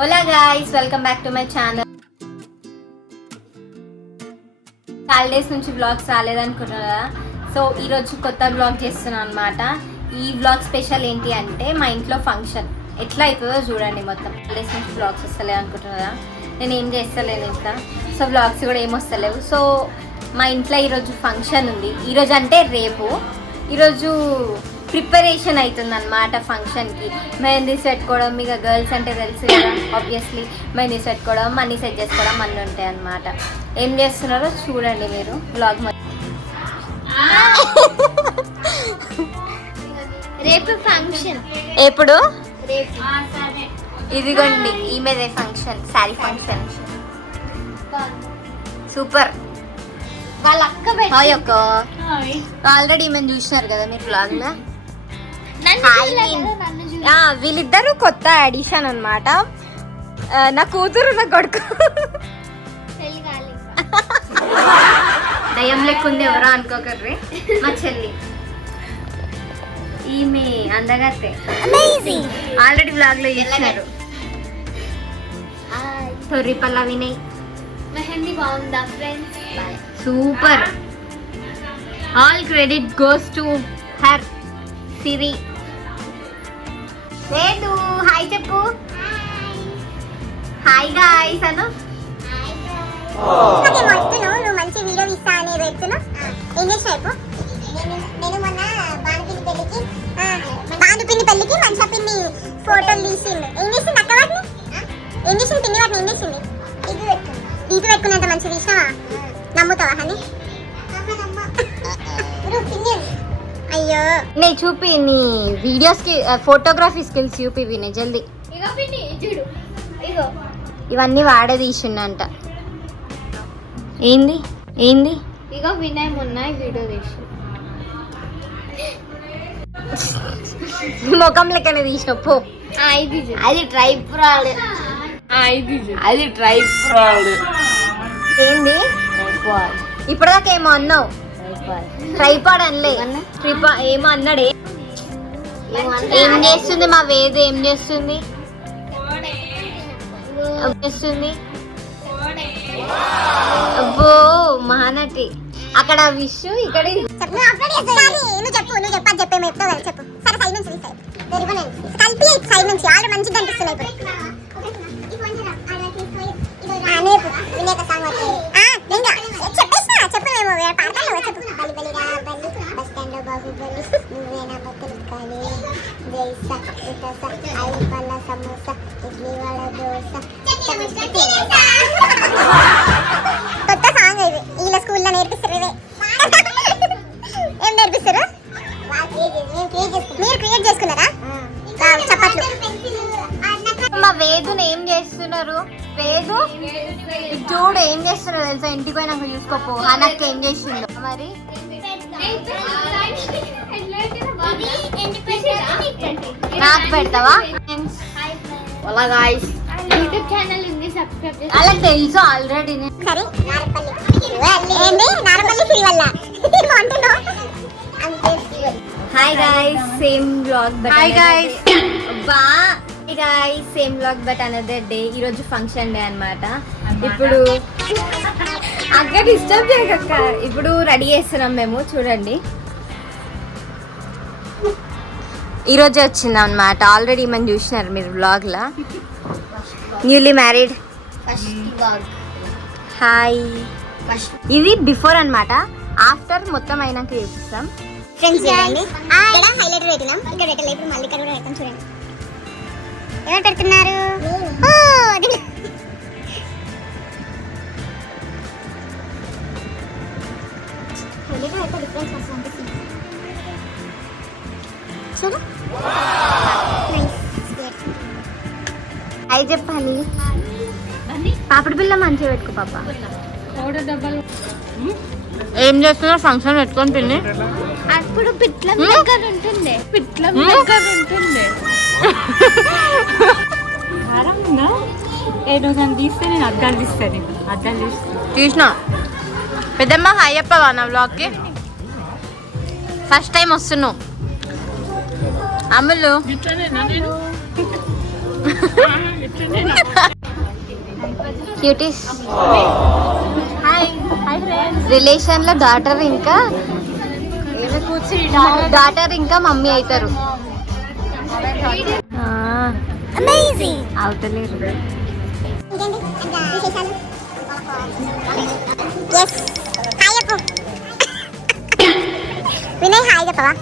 Hola guys, welcome back to my channel. చాలా days నుంచి vlogs రాలేదనుకున్నారా? So ఈరోజు కొత్త వ్లాగ్ చేస్తున్నాను అనమాట. ఈ వ్లాగ్ స్పెషల్ ఏంటి అంటే మా ఇంట్లో ఫంక్షన్ ఎట్లా అవుతుందో చూడండి. మొత్తం చాలా డేస్ నుంచి వ్లాగ్స్ వస్తలేవు అనుకుంటున్నారా? నేను ఏం చేస్తలేను ఇంకా, సో వ్లాగ్స్ కూడా ఏం వస్తలేవు. సో మా ఇంట్లో ఈరోజు ఫంక్షన్ ఉంది. ఈరోజు అంటే రేపు. ఈరోజు ప్రిపరేషన్ అవుతుంది అనమాట ఫంక్షన్కి. మెహందీస్ పెట్టుకోవడం, ఇక గర్ల్స్ అంటే తెలుసు కదా, ఆబ్వియస్లీ మెహందీస్ పెట్టుకోవడం, మనీ సెట్ చేసుకోవడం అన్నీ ఉంటాయి అనమాట. ఏం చేస్తున్నారో చూడండి మీరు వ్లాగ్. రేపు ఫంక్షన్. ఎప్పుడు? రేపు. ఇదిగోండి ఈమెదే ఫంక్షన్, శారీ ఫంక్షన్. సూపర్. వాళ్ళ అక్క హాయ్ అక్క. ఆల్రెడీ ఈమెను చూసినారు కదా మీరు వ్లాగ్లో. వీళ్ళిద్దరు కొత్త అడిషన్ అన్నమాట. నా కూతురు నా కొడుకు. దయ్యం లెక్క ఉంది, ఎవరో అనుకోకర్రీ. మా చెల్లి ఈమె అందగతే. ఆల్రెడీ వ్లాగ్ లో చేసినారు. తొర్రి పల్ల వినయ్. మెహందీ బాగుందా friends? Super. All credit goes to her Siri. లేదు హాయ్ చెప్పు. హాయ్ గాయ్స్ అను. నువ్వు మంచి వీడియో ఇస్తా అనేది చెప్తున్నావు. ఏం చేసావు? నేను మొన్న బాండుపిండి పెళ్ళికి మంచిగా పిండి ఫోటోలు తీసిండు. ఏం చేసింది అక్క వాటిని? ఏం చేసింది పిండి వాటిని? ఏం చేసింది? డీపీ పెట్టుకున్నంత మంచిగా తీసినావా? నమ్ముతావా అని? అయ్యో నే చూపి నీ వీడియోస్ కి ఫోటోగ్రఫీ స్కిల్స్ చూపి వినే జల్దీ. ఇగో పిన్ని చూడు. ఇగో ఇవన్నీ వాడే తీసిండంట. ఏంది ఏంది? ఇగో వినయ్ మొన్న వీడియో తీసి ముఖం లెక్కనే తీసిన పో. అది ట్రైప్రాడ్. అది ట్రైప్రాడ్. ఏంది ఇప్పటిదాకా ఏమో అన్నావు? ట్రైపాడ్ అనలే, ఏమో అన్నాడే. ఏం చేస్తుంది మా వేద? ఏం చేస్తుంది? అబ్బో మహానటి. అక్కడ విష్, ఇక్కడ కొత్త సాంగ్ ఇది. వీళ్ళ స్కూల్లో నేర్పిస్తారు. ఇవే ఏం నేర్పిస్తారు? మీరు క్రియేట్ చేసుకున్నారా? చప్పట్లు. మా వేదుని ఏం చేస్తున్నారు? వేదు చూడు ఏం చేస్తున్నారు తెలుసా? ఇంటికి పోయినాక చూసుకోపో. అన్నకి ఏం చేసిందో మరి. నాకు పెడతావా? అలా గాయ్స్ యూట్యూబ్ ఛానల్ ఉంది, సబ్స్క్రైబ్ చేయండి. అలా తెలుసు ఆల్రెడీ. సరే ఏంది నారపల్లి సిరివల్ల అంటున్నావు? Hi guys, same vlog but Hi guys. బా guys, same vlog but another day. ఈరోజు ఫంక్షన్ డే అన్నమాట. ఇప్పుడు అక్క డిస్టర్బ్ చేయక, ఇప్పుడు రెడీ చేస్తున్నాం మేము. చూడండి ఈరోజు వచ్చింది అన్నమాట. ఆల్రెడీ మనం చూసినారు మీరు వ్లాగ్లో. Newly married. హాయ్. ఇది బిఫోర్ అన్నమాట. ఆఫ్టర్ మొత్తం అయినాక చూపిస్తాం. ఫ్రెండ్స్ చూడండి, ఇక్కడ హైలైట్ పెట్టినాం. ఇక్కడ పెట్టలే, ఇప్పుడు మళ్ళీ ఇక్కడ కూడా పెడతాం. చూడండి ఎవరు పెడుతున్నారు? అయి చెప్పాలి. పాపడి పిల్ల మంచిగా పెట్టుకో పాప. ఏం చేస్తున్నారు? ఫంక్షన్ పెట్టుకొని పిన్ని. అప్పుడు పిట్లం దగ్గర ఉంటుండే. తీస్తే నేను అద్దాలు తీస్తాను. తీసిన పెద్దమ్మ హాయ్ చెప్పవా నా వ్లాగ్కి? ఫస్ట్ టైం వస్తున్నావు అమ్ములు. క్యూటీస్. రిలేషన్ లో డాటర్ ఇంకా మమ్మీ అవుతారు. అవుతలేరు. వినయ్ హాయ్ చెప్పవా?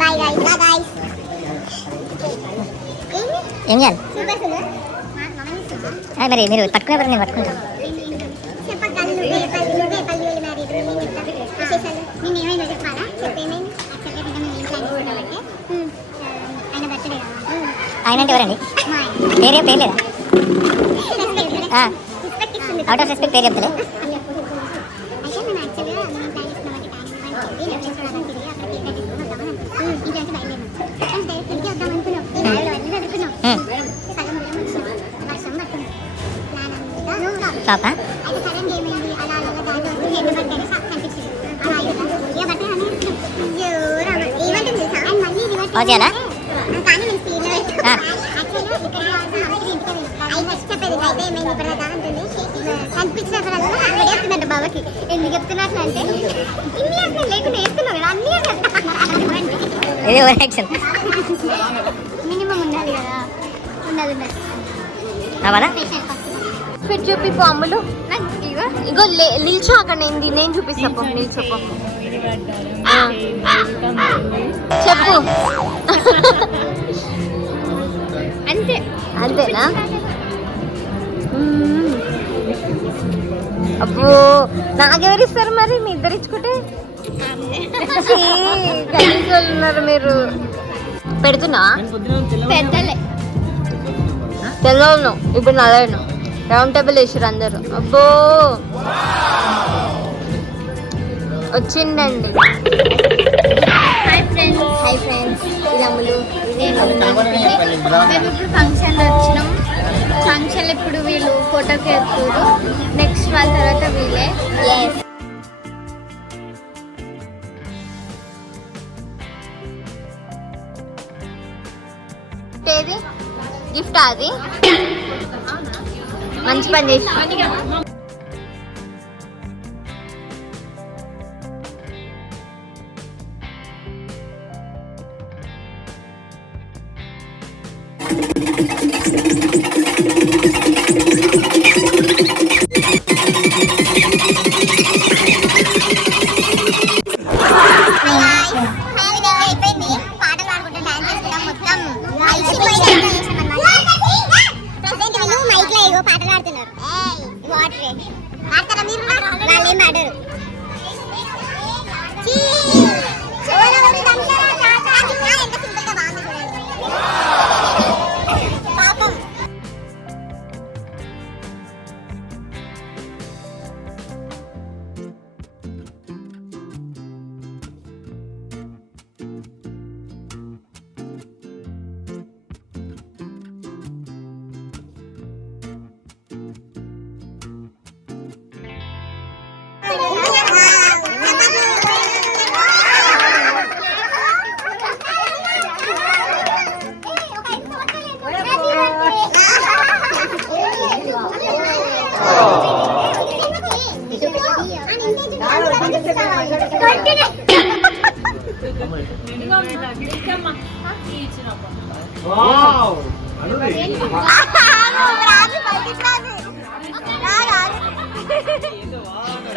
Bye guys. Bye guys. ఏం చేయాలి మరి? మీరు పట్టుకునే నేను పట్టుకుంటాను. నేనేమైనా చెప్పాలా? చెప్పేమైంది? ఆయన బర్త్డే ఆయన అంటే ఎవరండి? పేరు లేదా? అవుట్ ఆఫ్ రెస్పెక్ట్ పేరు చెప్తలే. పాప ఓకేనా? కనిపించినప్పుడు బాబాకి ఎందుకు చెప్తున్నట్లు అంటే లేకుండా వేస్తున్నావు అన్నీ ఇది ఓవర్ యాక్షన్. మినిమం ఉండాలి కదా. ఉన్నది అవనా ఫిట్ చూపి పాములు. ఇగో నిల్చో అక్కడ. నేను చూపిస్తా. నిల్చోపో చెప్పు. అంతే. అంతేనా? అబ్బో నాకెవరు ఇస్తారు మరి? మీ ఇద్దరు ఇచ్చుకుంటే కలిసి ఉన్నారు మీరు. పెడుతున్నా పెద్దలే తెల్లవాళ్ళు ఇప్పుడు నలభైను రౌండ్ టేబుల్ వేసారు అందరు. అబ్బో వచ్చిందండి. Hi friends. Hi friends. ఇది అమ్ములు. మేము ఇప్పుడు ఫంక్షన్లో వచ్చినాం. ఫంక్షన్లో ఇప్పుడు వీళ్ళు ఫోటోకి ఎత్తురు. నెక్స్ట్ వాళ్ళ తర్వాత వీళ్ళే. ఏది గిఫ్ట్? అది మంచి పని చేసి. అయిపోయింది. పాటలు పాడుకుంటూ డాన్స్ చేసుకుంటాం. మొత్తం మైక్ లో ఏవో పాటలు ఆడుతున్నారు. వాటరే ఆడతారా మీరు? వాళ్ళు ఏం ఆడరు. పాపం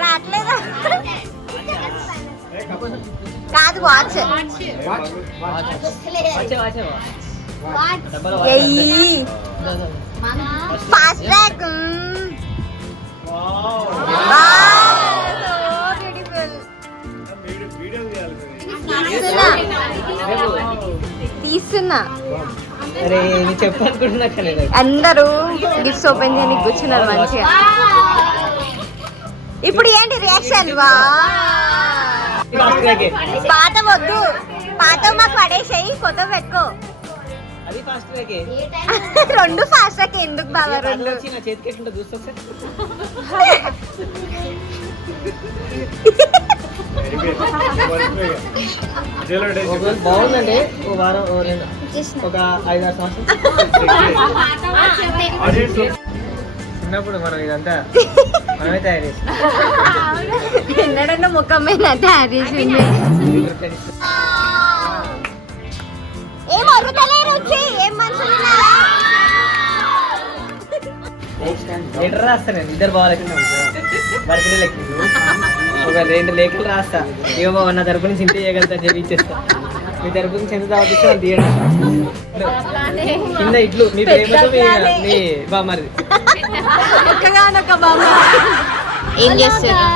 రాట్లేదా? కాదు వాచ్. Fast track. తీస్తున్నా. అందరూ గిఫ్ట్స్ ఓపెన్ చేయడానికి కూర్చున్నారు మంచిగా. ఇప్పుడు ఏంటి రియాక్షన్? వా పాత వద్దు, పాత మాకు పడేసాయి, కొత్త పెట్టుకో. రెండు ఫాస్ట్ ట్రాక్ ఎందుకు బాబా? రెండు బాగుందండి. చేసిన ఒక 5-6 సంవత్సరాలు అంతే. చిన్నప్పుడు మనం ఇదంతా మనమే తయారు చేస్తాం. ఎన్నడన్నా ముఖం మీద తయారు చేసింది ఏం అరుతలేరు వచ్చి ఏం మనుషులు లెటర్ రాస్తా నేను ఇద్దరు బాగాలేక బర్త్డే లెక్క ఒక 2 లేఖలు రాస్తా ఇక బాబు నా తరపు నుంచి ఇంత చేయగలుగుతా చెప్పి ఇచ్చేస్తా. మీ తరపు నుంచి ఎంత తాగిస్తే అంత తీయడం కింద ఇట్లు మీ ప్రేమతో మీ బామ్మది. ఏం చేస్తున్నారు?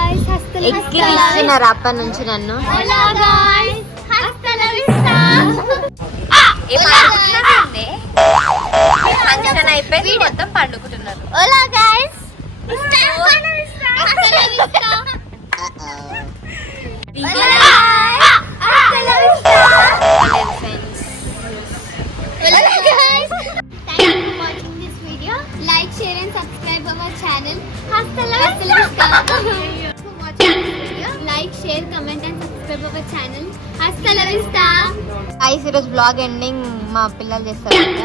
ఎక్కిరిస్తున్నారు అప్పటి నుంచి నన్ను. Hola guys, hasta la vista. Function అయిపోయింది మొత్తం పండుకుంటున్నారు. Hola guys, hasta la vista. Hola guys, hasta la vista. Hola guys. Thank you for watching this video. Like, share and subscribe our channel. Hasta la vista. For watching this video. Like, share, comment and subscribe our channel. Hasta la vista. Guys ఈరోజు blog ending మా పిల్లలు చేస్తారంట.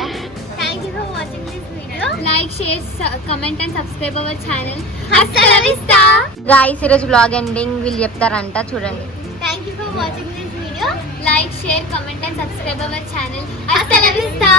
Thank you for watching this video. Like, share, comment and subscribe our channel. Hasta la vista. Guys ఈరోజు blog ending వీళ్ళు చెప్తారంట, చూడండి. Thank you for watching this video. Like, share, comment and subscribe our channel. Hasta la vista.